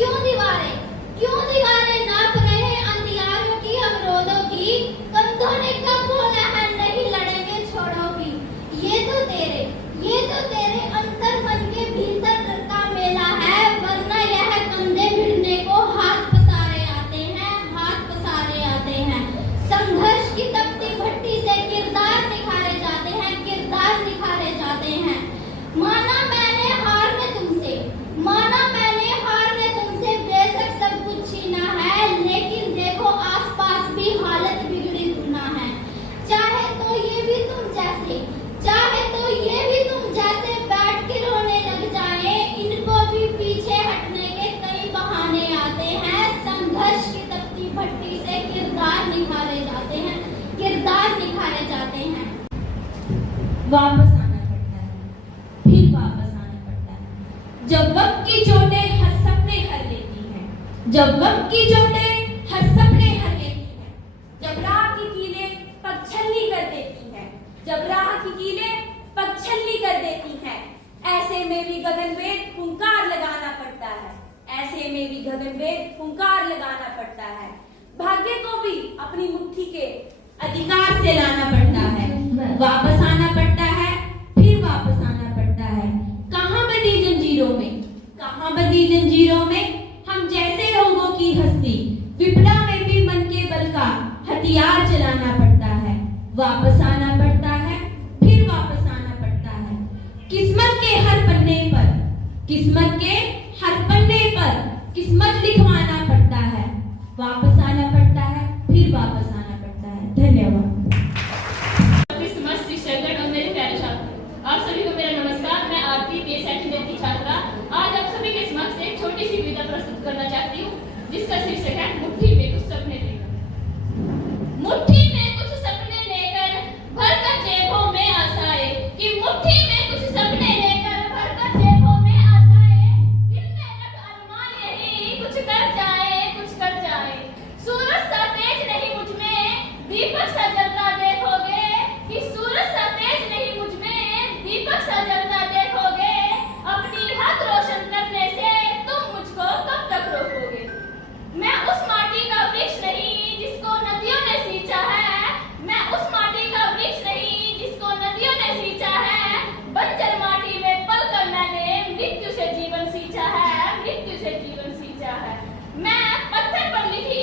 क्यों दीवारें नाप रहे अंधियारों की अवरोधों की, कंधों ने कब बोला है नहीं लड़ेंगे छोड़ोगी। ये तो तेरे अंतर मन के भीतर का मेला है, वरना यह कंधे भिड़ने को हाथ पसारे आते हैं। संघर्ष की तपती भट्टी से किरदार निखारे जाते हैं। माना मैंने हार ने तुमसे बेशक सब कुछ छीना है, लेकिन देखो आसपास भी हालत बिगड़ी गुना है। चाहे तो ये भी तुम जैसे बैठ के रोने लग जाए, इनको भी पीछे हटने के कई बहाने आते हैं। संघर्ष की तपती भट्टी से किरदार निखारे जाते हैं। वापस आना पड़ता है, फिर वापस आना पड़ता है। जब वक्त की चोटें हर सपने हर लेती हैं, जब राह की कीलें पगछल्ली कर देती हैं, ऐसे में भी गगनभेद हुंकार लगाना पड़ता है। भाग्य को भी अपनी मुट्ठी के अधिकार से लाना पड़ता है। वापस आना पड़ता है, फिर वापस आना पड़ता है। कहाँ बंदी जंजीरों में हम जैसे लोगों की हस्ती, विपदा में भी मन के बल का हथियार चलाना पड़ता है। वापस आना पड़ता है, फिर वापस आना पड़ता है। किस्मत के हर पन्ने पर किस्मत लिखवाना पड़ता है। वापस आना पड़ता है, फिर वापस आना पड़ता है। धन्यवाद। आप सभी को मेरा नमस्कार। मैं आरती बी सेकंड की छात्रा आज आप सभी के समक्ष एक छोटी सी कविता प्रस्तुत करना चाहती हूँ, जिसका शीर्षक है मुट्ठी में कुछ सपने लेकर। मुट्ठी में कुछ सपने लेकर भरकर जेबों में आशाएं, कि मुट्ठी में कुछ सपने लेकर भरकर जेबों में आशाएं, दिल में रख अरमान यही कुछ कर जाए। सूरज सा तेज नहीं मुझ में, दीपक सा जलता देखोगे, कि सूरज सा तेज नहीं मुझ में, दीपक सा जलता देखोगे। अपनी हद रोशन करने से तुम मुझको कब तक रोकोगे। मैं उस माटी का वृक्ष नहीं जिसको नदियों ने सींचा है, मैं उस माटी का वृक्ष नहीं जिसको नदियों ने सींचा है। बंजर माटी में पलकर मैंने मृत्यु से जीवन सींचा है। मैं पत्थर पर लिखी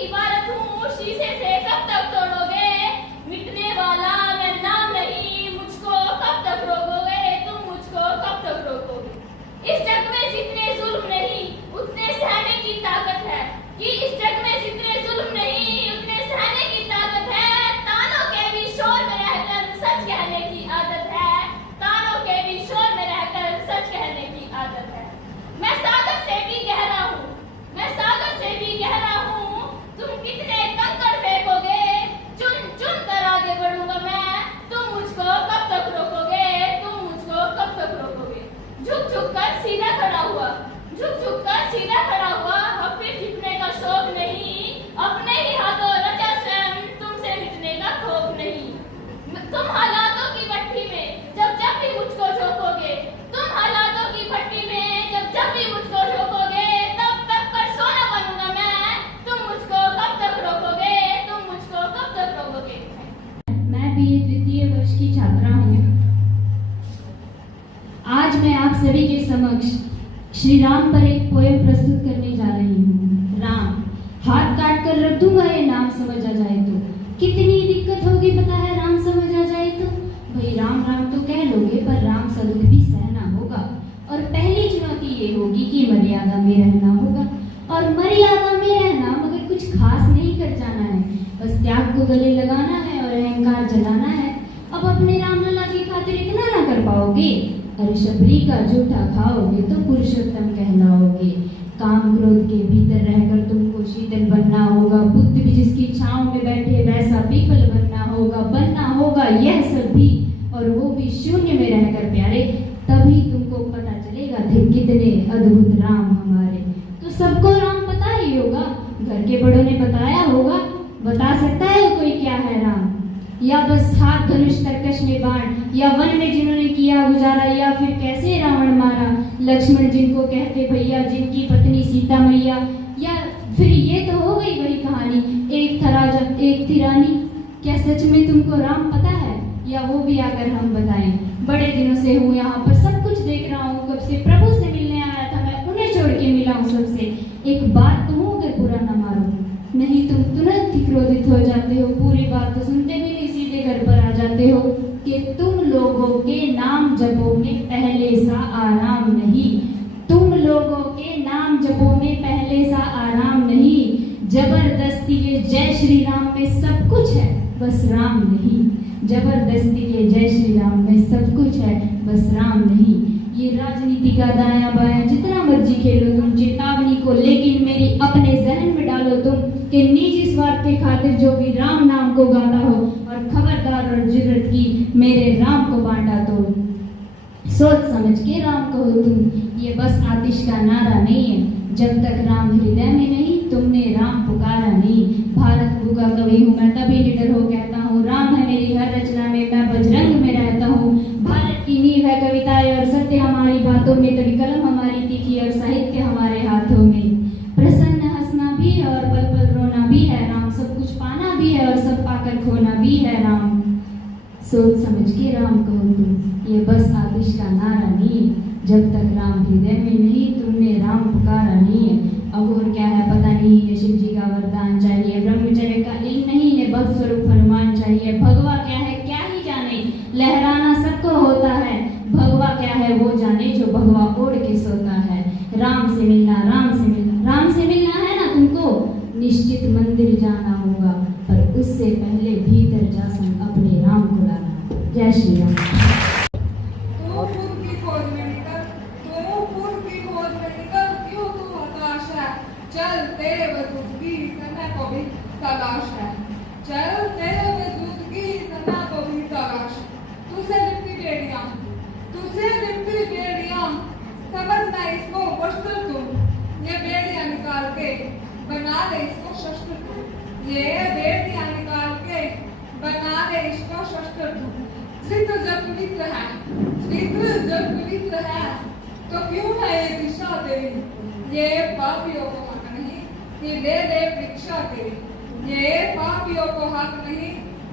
इबारत हूँ, शीशे से कब तक तोड़ोगे। मिटने वाला मैं नाम नहीं, मुझको कब तक रोकोगे, तुम मुझको कब तक रोकोगे। इस जग में जितने जुल्म नहीं उतने सहने की ताकत है, कि इस जग में जितने जुल्म नहीं उतने सहने की ताकत है। तानों के भी शोर में रहकर सच कहने की आदत है। मैं सागर से भी गहरा हूँ, तुम कितने कंकड़ फेंकोगे, चुन कर आगे बढ़ूंगा मैं, तुम मुझको कब तक रोकोगे। झुक कर सीधा खड़ा हुआ, अब फिर झुकने का शौक नहीं, अपने ही हाथों रचा स्वयं, तुमसे मिटने का खौफ नहीं। तुम हालातों की भट्टी में जब भी मुझको झोंकोगे, तब कर सोना बनूंगा मैं, तुम मुझको कब तक रोकोगे। मैं भी द्वितीय वर्ष की छात्रा हूँ। आज मैं आप सभी के समक्ष श्री राम पर एक पोएम प्रस्तुत करने जा रही हूँ। राम, हाथ काट कर रख दूंगा ये नाम समझ आ जाए तो, कितनी दिक्कत होगी पता है राम समझ आ जाए तो। भाई राम तो कह लोगे, पर राम सा दुख भी सहना होगा, और पहली चुनौती ये होगी कि मर्यादा में रहना होगा। और मर्यादा में रहना मगर कुछ खास नहीं कर जाना है, बस त्याग को गले लगाना है और अहंकार जलाना है। अब अपने रामलला की खातिर इतना ना कर पाओगे, अरे शबरी का जूठा खाओगे तो पुरुषोत्तम कहलाओगे। काम क्रोध के भीतर रहकर तुमको शीतल बनना होगा, बुद्ध भी जिसकी छांव में बैठे वैसा पीपल बनना होगा यह सब भी, और वो भी शून्य में रहकर प्यारे। तभी तुमको पता चलेगा थे कितने अद्भुत राम हमारे। तो सबको राम पता ही होगा, घर के बड़ों ने बताया होगा। बता सकता है कोई क्या है राम, या बस हाथ धनुष तरकश में बाण, या वन में जिन्होंने किया गुजारा, या फिर कैसे रावण मारा लक्ष्मण जिनको कहते भैया, जिनकी पत्नी सीता मैया, या फिर ये तो हो गई वही कहानी, एक था राजा एक थी रानी। क्या सच में तुमको राम पता है, या वो भी आकर हम बताएं? बड़े दिनों से हूँ यहाँ पर, सब कुछ देख रहा हूँ, कब से प्रभु से मिलने आया था मैं, उन्हें छोड़ के मिला हूँ सबसे। एक बात कहूँ अगर बुरा न मारो, नहीं तुम तुरंत ही क्रोधित हो जाते हो, पूरी बात तो सुनते भी नहीं सीधे घर पर आ जाते हो कि तुम लोगों के नाम जपो में पहले सा आराम नहीं, तुम लोगों के नाम जपो में पहले सा आराम नहीं, जबरदस्ती के जय श्री राम में सब कुछ है बस राम नहीं, जबरदस्ती के जय श्री राम में सब कुछ है बस राम नहीं। ये राजनीति का दाया बाया जितना मर्जी खेलो तुम चेतावनी को, लेकिन मेरी अपने जहन में डालो तुम कि निजी स्वार्थ के खातिर जो भी राम नाम को गाता हो, और खबरदार और जुर्रत की मेरे राम को बांटा तो सोच समझ के राम कहो तुम। ये बस आतिश का नारा नहीं है, जब तक राम हृदय में नहीं तुमने राम पुकारा नहीं। भारत भूखा कवि हूँ मैं तभी निडर हो कहता हूँ, राम है मेरी हर रचना में, मैं बजरंग में रहता हूँ। भारत की नींव है कविताएं और सत्य हमारी बातों में, तभी कलम हमारी तीखी और साहित्य हमारे हाथों में। प्रसन्न हंसना भी है और पल पल रोना भी है राम, सब कुछ पाना भी है और सब पाकर खोना भी है राम। सोच समझ के राम कहो तुम, ये बस आतिश का नारा नहीं, जब तक राम हृदय में नहीं तुमने राम पुकारा नहीं है। अब और क्या है पता नहीं, ये शिव जी का वरदान चाहिए, ब्रह्मचर्य का इल्म नहीं है, भक्त स्वरूप हनुमान चाहिए। भगवा क्या है क्या ही जाने, लहराना सबको होता है, भगवा क्या है वो जाने जो भगवा ओढ़ के सोता है। राम से मिलना राम से मिलना, राम से मिलना है ना तुमको, निश्चित मंदिर जाना होगा, पर उससे पहले भीतर जा संग अपने राम को लाना। जय श्री राम। तू खुद की खोज में निकल, तू खुद की खोज में निकल, क्यों तू हताश है? चल तेरे वजूद की समय को भी तलाश है, चल तेरे वजूद की समय को भी तलाश। तुझसे लिपटी बेड़ियां, तुझसे लिपटी बेड़ियां, समझना इसको वस्त्र तुम, ये बेड़ियां निकाल के बना ले इसको शस्त्र तुम, ये बेड़ियां निकाल के बना ले इसको शस्त्र तुम। त्रित्र जब पवित्र है, त्रित्र जब पवित्र है, तो क्यों है ये दिशा तेरी? ये पापियों को हक नहीं कि ले ले परीक्षा तेरी, ये पापियों को हक नहीं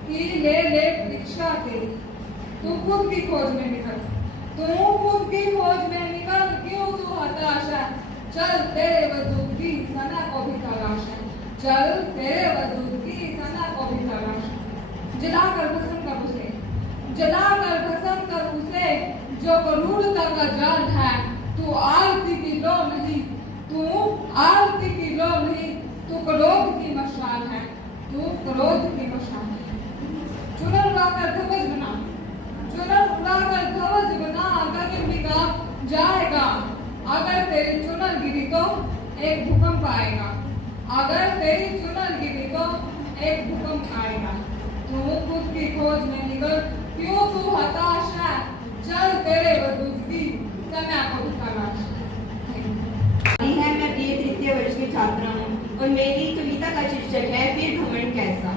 कि ले ले परीक्षा तेरी। तू खुद की खोज में निकल, तू खुद की खोज में निकल, क्यों तू हताश है? चल तेरे वजूद की सना को भी तलाश है, चल तेरे वजूद की सना को भी तलाश है। जलाकर भस्म कर उसे, जलाकर भस्म कर उसे, जो क्रूरता का जाल है। तू आरती की लो नहीं, तू आरती की लो नहीं, तू क्रोध की मशाल है, तू क्रोध की मशाल है। चुनर उड़ाकर ध्वज बना, चुनर उड़ाकर ध्वज बना, गगन बिका जाएगा। अगर तेरी चुनर गिरी तो एक भूकंप आएगा, अगर तेरी चुनर गिरी तो एक भूकंप आएगा। तू खुद की खोज में निकल, क्यों तू हताश है? चल तेरे वजूद की समय को तलाश है। मैं बीए तृतीय वर्ष की छात्रा हूँ और मेरी कविता का शीर्षक है फिर घमंड कैसा।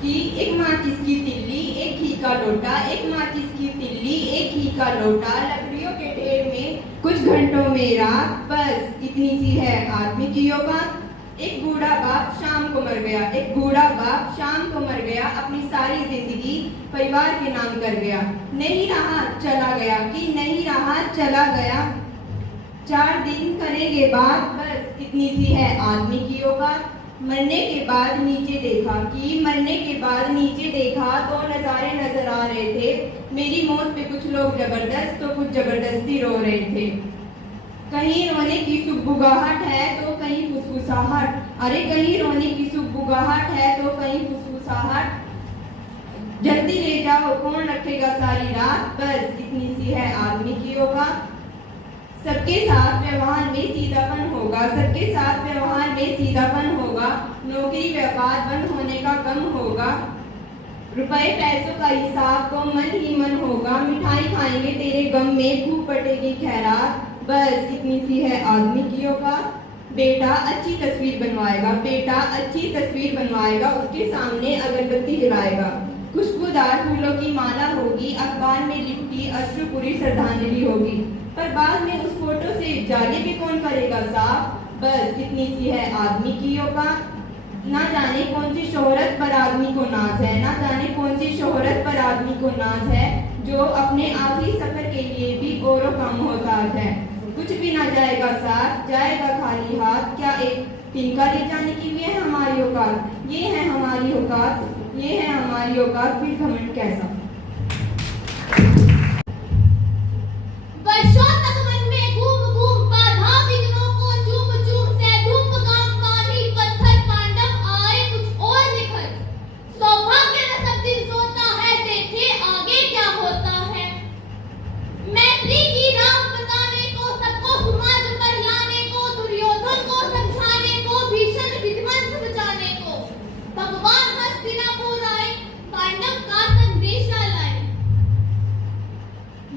कि एक माचिस की तिल्ली एक घी का लोटा, एक माचिस की तिल्ली एक घी का लोटा, लकड़ियों के ढेर में कुछ घंटों में रात, बस इतनी सी है आदमी की औकात। एक बूढ़ा बाप शाम को मर गया, एक बूढ़ा बाप शाम को मर गया, अपनी सारी जिंदगी परिवार के नाम कर गया। नहीं रहा चला गया, कि नहीं रहा चला गया। 4 दिन करेंगे बात, बस इतनी सी है आदमी की औकात। मरने के बाद नीचे देखा, कि मरने के बाद नीचे देखा तो नजारे नजर आ रहे थे। मेरी मौत पे कुछ लोग जबरदस्त तो कुछ जबरदस्ती रो रहे थे। कहीं रोने की सुबुगाहट है तो कहीं फुसफुसाहट, अरे कहीं रोने की सुबुगाहट है तो कहीं फुसफुसाहट। जल्दी ले जाओ कौन रखेगा सारी रात, बस इतनी सी है आदमी की औकात। सबके साथ व्यवहार में सीधापन होगा, सबके साथ व्यवहार में सीधापन होगा। नौकरी व्यापार बंद होने का गम होगा। रुपए पैसों का हिसाब तो मन ही मन होगा। मिठाई खाएंगे तेरे गम में, भूख पटेगी खैरात, बस इतनी सी है आदमी की औकात। बेटा अच्छी तस्वीर बनवाएगा, बेटा अच्छी तस्वीर बनवाएगा, उसके सामने अगरबत्ती जलाएगा। खुशबूदार फूलों की माला होगी, अखबार में लिपटी अश्रुपूरी श्रद्धांजलि होगी, पर बाद में उस फोटो से जाली भी कौन करेगा साफ। बस कितनी सी है आदमी की औकात, ना जाने कौन सी शोहरत पर आदमी को नाज है, ना जाने कौन सी शोहरत पर आदमी को नाज है, जो अपने आखिरी सफर के लिए भी औरों का मोहताज है। कुछ भी ना जाएगा साथ, जाएगा खाली हाथ, क्या एक तिनका ले जाने के लिए हमारी औकात। ये है हमारी औकात, ये है हमारी औकात, फिर घमंड कैसा। वर्षों तक मन में घूम बाधा विघ्नों को चूम से धूप काम पानी पत्थर पांडव आए कुछ और निखर। सौभाग्य न सब दिन सोता है, देखे आगे क्या होता है। मैत्री की राह बताने को, सबको सुमार्ग पर लाने को, दुर्योधन को समझाने को, भीषण विध्वंस बचाने को, भगवान हस्तिनापुर आए, पांडव का संदेशा लाए।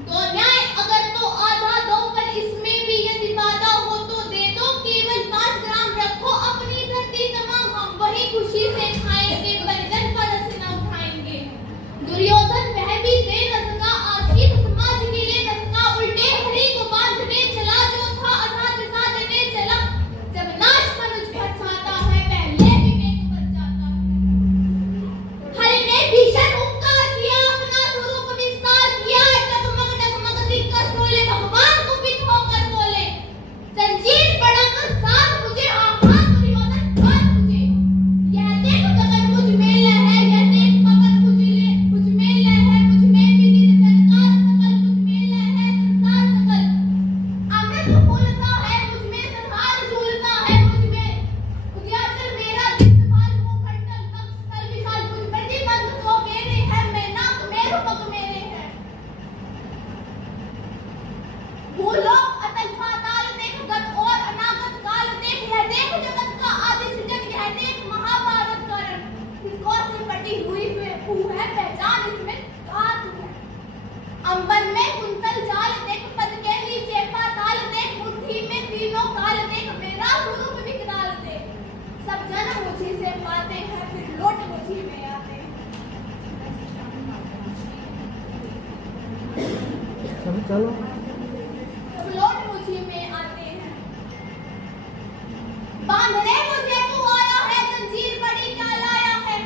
दो न्याय अगर तो आधा दो, पर इसमें भी यदि वादा हो तो दे दो। केवल 5 ग्राम रखो अपनी धरती तमाम, हम वही खुशी से खाएंगे, परिजन पर हंस न उठाएंगे। दुर्योधन वह भी दे न सका आशीष समाज के लिए न सका, उल्टे हरि को बांधने चला जो था आजाद साधने चला। जब नाश मनुष्य बचाता है, पहले विवेक बच जाता है। हरि ने भीषण उपकार किया, अपना स्वरूप विस्तार किया, डगमग दिक्कत बोले, भगवान कुपित होकर बोले, जंजीर बढ़ाकर साथ मुझे, आहा दुर्योधन साथ मुझे। यह देख गगन मुझ में लय है, यह देख पवन मुझ में लय है, मुझ में विदित जनकार सकल, मुझ में लय है संसार सकल। अमृत फूलता है मुझ में, संहार झूलता है मुझ में, उद्याचल मेरा दिव्यभाल मुखमंडल वक्षस्थल विशाल, मुझ प्रतिबंध तो मेरे है, मैं नाक में रूपक मेरे है। भूलोक अतल पाताल देख, गत और अनागत काल देख, यह देख जगत का आदि सृजन, यह देख महाभारत का रण। किसको से पटी हुई तू है, पहचान इसमें कहा तू है। अंबर में कुंतल जाल देख, पद के नीचे पाताल देख, मुट्ठी में तीनों काल देख, मेरा स्वरूप विकराल देख। सब जन मुझी से पाते हैं, फिर लौट मुझी में आते हैं। चलो लौट मुझी में आते हैं। बांधने मुझे तू आया है, जंजीर बड़ी क्या लाया है।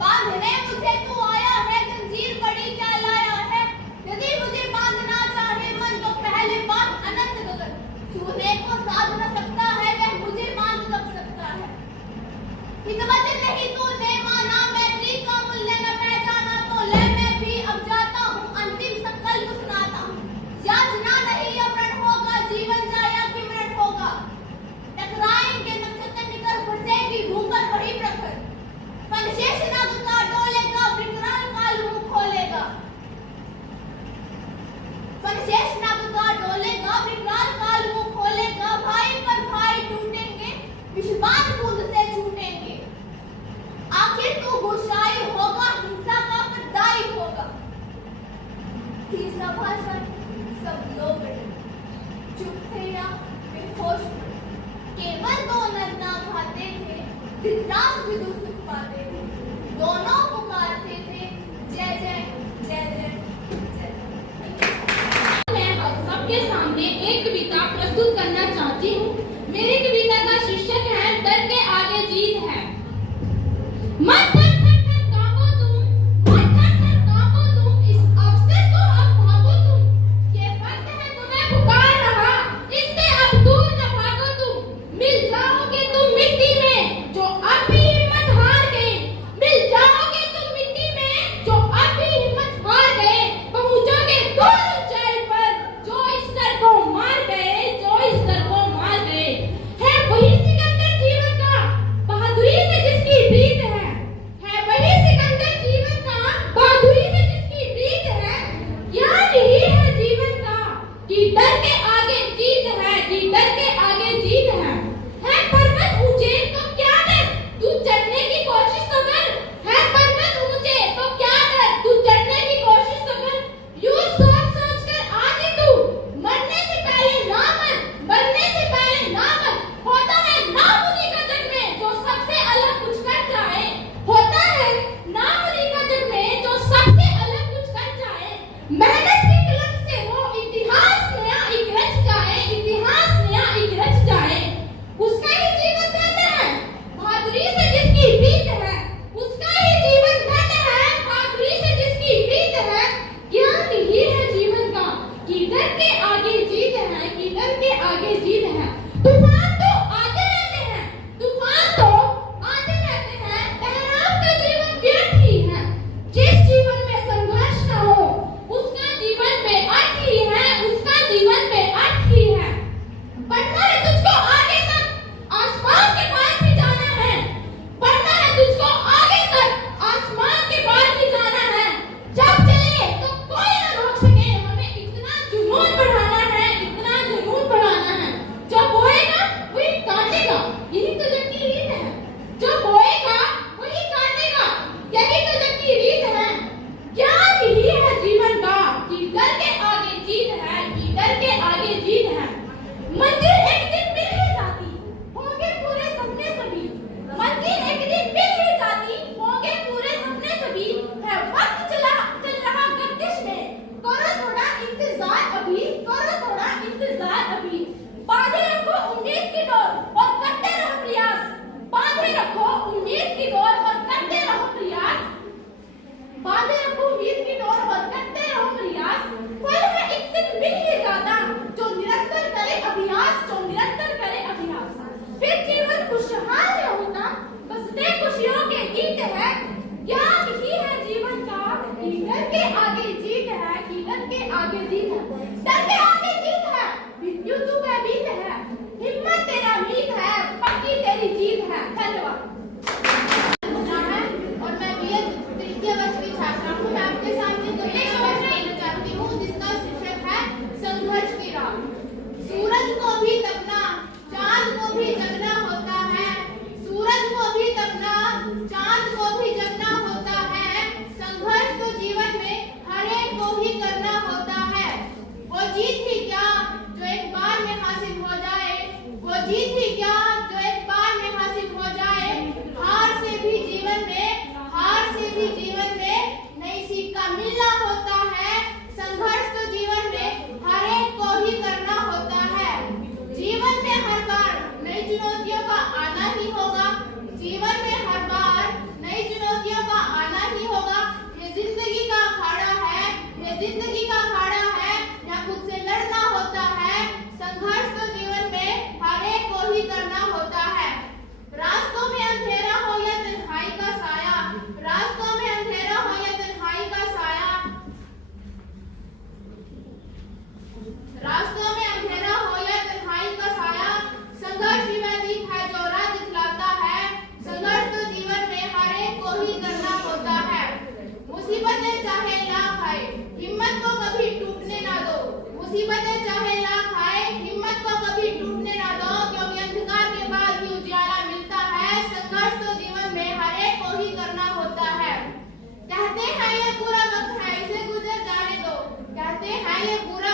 बांधने मुझे तू आया है, जंजीर बड़ी क्या लाया है। यदि मुझे बांधना चाहे मन, तो पहले बांध अनंत गगन। छूने को साध न सकता है, वह मुझे बांध कब सकता है। इत वचन नहीं तूने माना, मैत्री का मूल्य न पहचाना, तो ले मैं भी अब जाता हूँ, अंतिम संकल्प सुनाता हूँ। याचना नहीं अमरण होगा, जीवन जाया कि मरण होगा। टकराएंगे नक्षत्र निकर, फंसेगी भूपर वही प्रखर। फनशेष नाग का डोलेगा, विकराल काल मुंह खोलेगा। फनशेष नाग का डोलेगा, विकराल काल मुंह खोलेगा। भाई पर भाई टूटेंगे, विषबाण बूंद से छूटेंगे। आखिर तू गुस्साई होगा, हिंसा का प्रदायी होगा। थी सभासद सब लोग चुप थे या बेहोश थे। केवल 2 नन्ना खाते थे, धृतराष्ट्र विदुर सुख पाते थे। दोनों पुकारते थे, जय जय जय जय जय। मैं अब सबके सामने एक कविता प्रस्तुत करना चाहती हूँ। मेरी कविता का शीर्षक है डर के आगे जीत है। मत थर थर थर कांपो तुम, मत थर थर कांपो तुम, इस अवसर को अब भागो तुम। ये वक्त है तुम्हें पुकार रहा, इससे अब दूर न भागो तुम। मिल जाओगे तुम मिट्टी में, जो अब भी हिम्मत हार गए। मिल जाओगे तुम मिट्टी में, जो अब भी हिम्मत हार गए। पहुंचोगे दूर ऊंचाई पर, जो इस डर को मार गए, जो इस डर को मार गए। है वही सिकंदर जीत ही क्या जो एक बार में हासिल हो जाए, वो जीत ही क्या जो एक बार में हासिल हो जाए। हार से भी जीवन में नई सीख का मिलना होता है। संघर्ष तो जीवन में हर एक को ही करना होता है। जीवन में हर बार नई चुनौतियों का आना ही होगा। जीवन में हर बार नई चुनौतियों का आना ही होगा। ये जिंदगी का अखाड़ा है, ये जिंदगी का अखाड़ा है, यहाँ खुद से लड़ना होता है। संघर्ष तो जीवन में हर एक को ही करना होता है। रास्तों में अंधेरा हो या तन्हाई का साया, रास्तों में अंधेरा हो या तन्हाई का साया, रास्तों में अंधेरा हो या तन्हाई का साया, संघर्ष ही वह दीप है जो राह दिखलाता है। संघर्ष तो जीवन में हर एक को ही करना होता है। मुसीबतें चाहे लाख आए, हिम्मत को कभी टूटने ना दो। मुसीबतें चाहे लाख आए, हिम्मत को कभी टूटने ना दो, क्योंकि अंधकार के बाद ही उजाला मिलता है। संघर्ष तो जीवन में हर एक को ही करना होता है। कहते हैं ये बुरा वक्त है, इसे गुजर जाने दो। कहते हैं ये बुरा